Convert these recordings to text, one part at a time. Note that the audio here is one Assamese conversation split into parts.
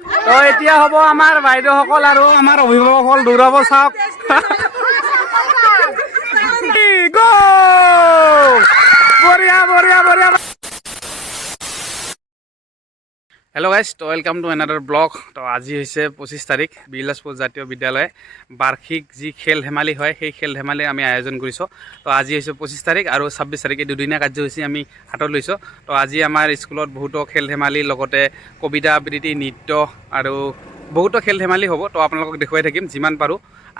তো এতিয়া হ'ব আমাৰ বাইদেউসকল আৰু আমাৰ অভিভাৱকসকল দৌৰাব চাওক। বঢ়িয়া বঢ়িয়া বঢ়িয়া। হেল্ল' গাইজ, তো ৱেলকাম টু এনাডাৰ ব্লগ। তো আজি হৈছে 25 তাৰিখ, বিলাসপুৰ জাতীয় বিদ্যালয় বাৰ্ষিক যি খেল ধেমালি হয় সেই খেল ধেমালি আমি আয়োজন কৰিছোঁ। তো আজি হৈছে 25 তাৰিখ আৰু 26 তাৰিখ এই দুদিনীয়া কাৰ্যসূচী আমি হাতত লৈছোঁ। তো আজি আমাৰ স্কুলত বহুতো খেল ধেমালি লগতে কবিতা আবৃত্তি, নৃত্য আৰু বহুতো খেল ধেমালি হ'ব। তো আপোনালোকক দেখুৱাই থাকিম যিমান পাৰোঁ।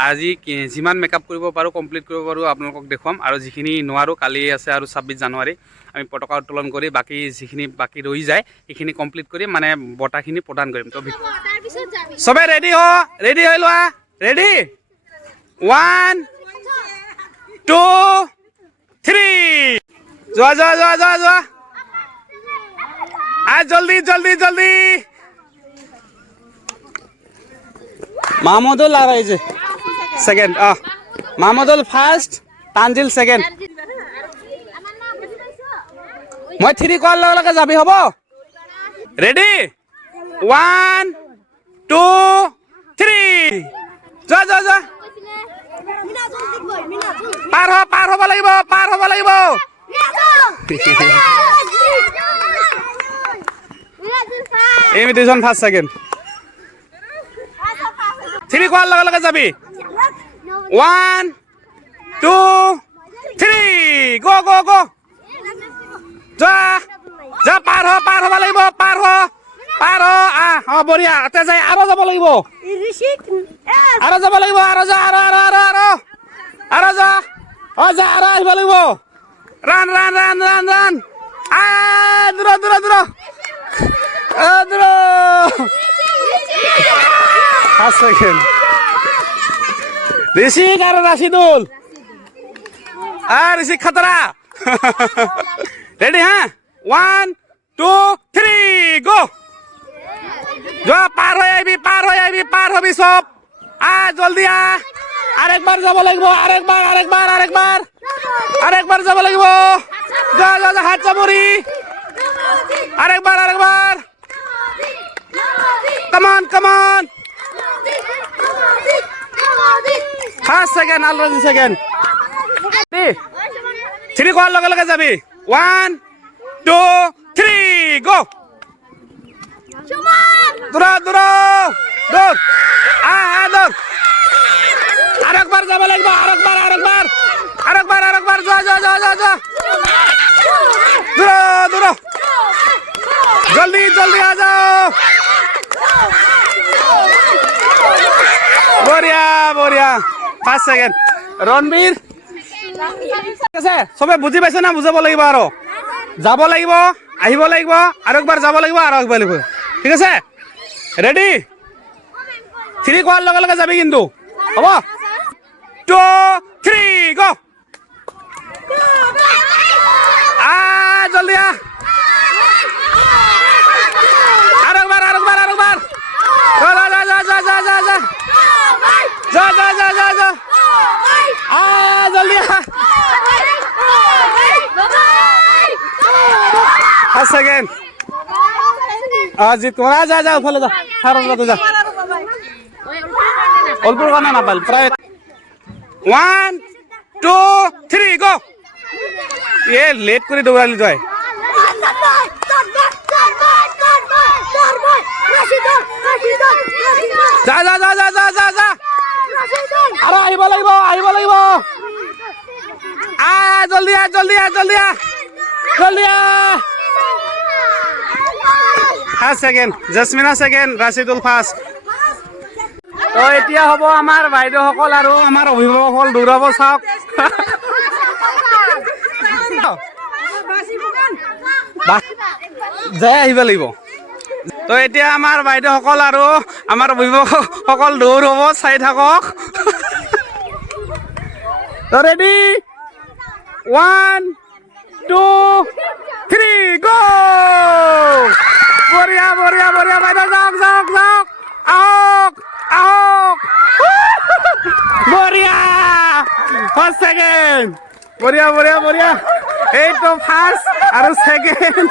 আজি যিমান মেকআপ কৰিব পাৰোঁ, কমপ্লিট কৰিব পাৰোঁ আপোনালোকক দেখুৱাম। আৰু যিখিনি নোৱাৰোঁ, কালি আছে আৰু 26 জানুৱাৰী আমি পতাকা উত্তোলন কৰি বাকী যিখিনি বাকী ৰৈ যায় সেইখিনি কমপ্লিট কৰি মানে বঁটাখিনি প্ৰদান কৰিম। তো চবে ৰেডি ৰেডি হৈ লোৱা। ৰেডি 1 2 3 যোৱা যোৱা যোৱা যোৱা যোৱা। জলদি জলদি জলদি। মাহমুদুল আৰ এই যে second, Mahmudul first, Tanzil second. মই 3 কোৱাৰ লগে লগে যাবি, হ'ব? ৰেডি 1 2 3 যোৱা যোৱা যোৱা। পাৰ হ'ব লাগিব, পাৰ হ'ব লাগিব। Imitation first second. 3 কোৱাৰ লগে লগে যাবি। 1 2 3 গো গো গো। যা যা, পাৰ হ'ব লাগিব, পাৰ বঢ়িয়া। এতিয়া যাই আৰু যাব লাগিব, আৰু যাব লাগিব, আৰু যা, আৰু যা, যা, আৰু আহিব লাগিব। Run run run run run. দূৰ দূৰ দূৰ দূৰ। ফাৰ্ষ্ট সেকেন্ড ঋষিক আৰু ৰাশিদুল। ঋষিক খাতৰা। ৰেডি, হা 1 2 3 গো। যোৱা, পাৰ হৈ আহিবি, পাৰ হৈ আহিবি, পাৰ হবি চব। জলদি আৰেকবাৰ যাব লাগিব, আৰেকবাৰ যাব লাগিব। যা যা যা, হাত চাপৰি। আৰেকবাৰ কামান কামান। First second, already second. 3 কোৱাৰ লগে লগে যাবি। 1 2 3 গো। দূৰ দূৰ দূৰ। দূৰ। আৰেকবাৰ যাব লাগিব, আৰেকবাৰ যোৱা যোৱা যোৱা যোৱা যোৱা। দূৰ দূৰ। জলদি জলদি আ যাও। বঢ়িয়া বঢ়িয়া। First second Ranbir. ঠিক আছে, চবে বুজি পাইছে না? বুজাব লাগিব, আৰু যাব লাগিব, আহিব লাগিব, আৰু একবাৰ যাব লাগিব, আৰু আহিব লাগিব। ঠিক আছে, ৰেডি 3 কোৱাৰ লগে লগে যাবি কিন্তু, হ'ব? 2 3 গো। জলদি আরেকবার যা যা যা যা যা যা যা যা যা যা। জলদি ফার্স্ট সেকেন্ড জিত কুমার। যা যা ওফালে যা, যা অল্পর কারণে না পাল প্রায়। 1 2 3 গো। লেট করে দৌড়ালি তই। যা যা যা যা যা যা যা। আৰু আহিব লাগিব, জলদি জলদি জলদি। First second Jasmina second, Rashidul first. তো এতিয়া হ'ব আমাৰ বাইদেউসকল আৰু আমাৰ অভিভাৱকসকল দৌৰাব চাওক। যাই আহিব লাগিব। তো এতিয়া আমাৰ বাইদেউসকল আৰু আমাৰ অভিভাৱকসকল দৌৰ হ'ব, চাই থাকক। তো ৰেডি 1 2 3 গো। বঢ়িয়া বঢ়িয়া বঢ়িয়া। বাইদেউ যাওক যাওক যাওক, আহক। বঢ়িয়া। ফার্স্ট সেকেন্ড, বঢ়িয়া বঢ়িয়া বঢ়িয়া। এই তো ফার্স্ট আৰু সেকেন্ড।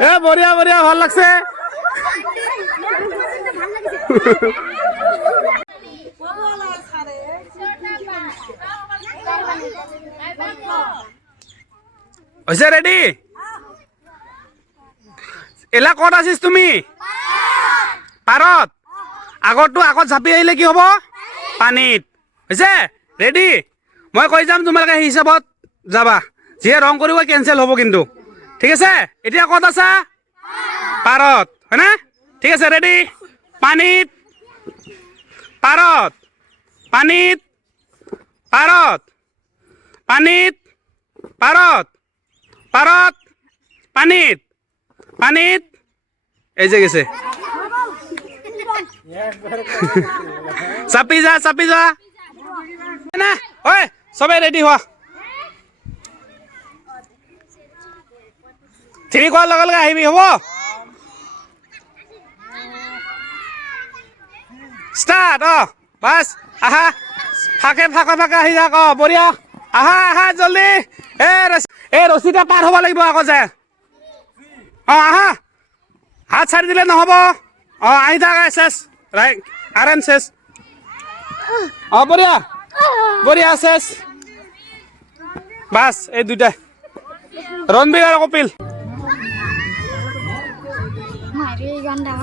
এ বঢ়িয়া বঢ়িয়া ভাল লাগছে হৈছে ৰেডি এলা ক'ত আছিস তুমি পাৰত আগতটো আগত ঝাপি আহিলে কি হ'ব পানীত হৈছে ৰেডি মই কৈ যাম তোমালোকে সেই হিচাপত যাবা যিয়ে ৰং কৰিব কেনচেল হ'ব কিন্তু ঠিক আছে এতিয়া ক'ত আছা পাৰত হয়নে ঠিক আছে ৰেডি পানীত পাৰত পানীত পাৰত পানীত পাৰত পাৰত পানীত পানীত এই যে গেছে চাপি যা না ঐ সবাই রেডি হওয়া থ্রি কোৱাৰ লগে লগে আহিবি হ'ব স্টাৰ্ট বাস আহা ফাঁকে আহি যাক বঢ়িয়া আহা জলদি এই ৰছিটা পাৰ হ'ব লাগিব আকৌ যে আহা হাত ছাড়ি দিলে নহ'ব আহি থাক শেষ ৰাইট আৰেন শেষ বঢ়িয়া বঢ়িয়া শেষ বাস এই দুইটা ৰণবীৰ আৰ কপিল Mari ganda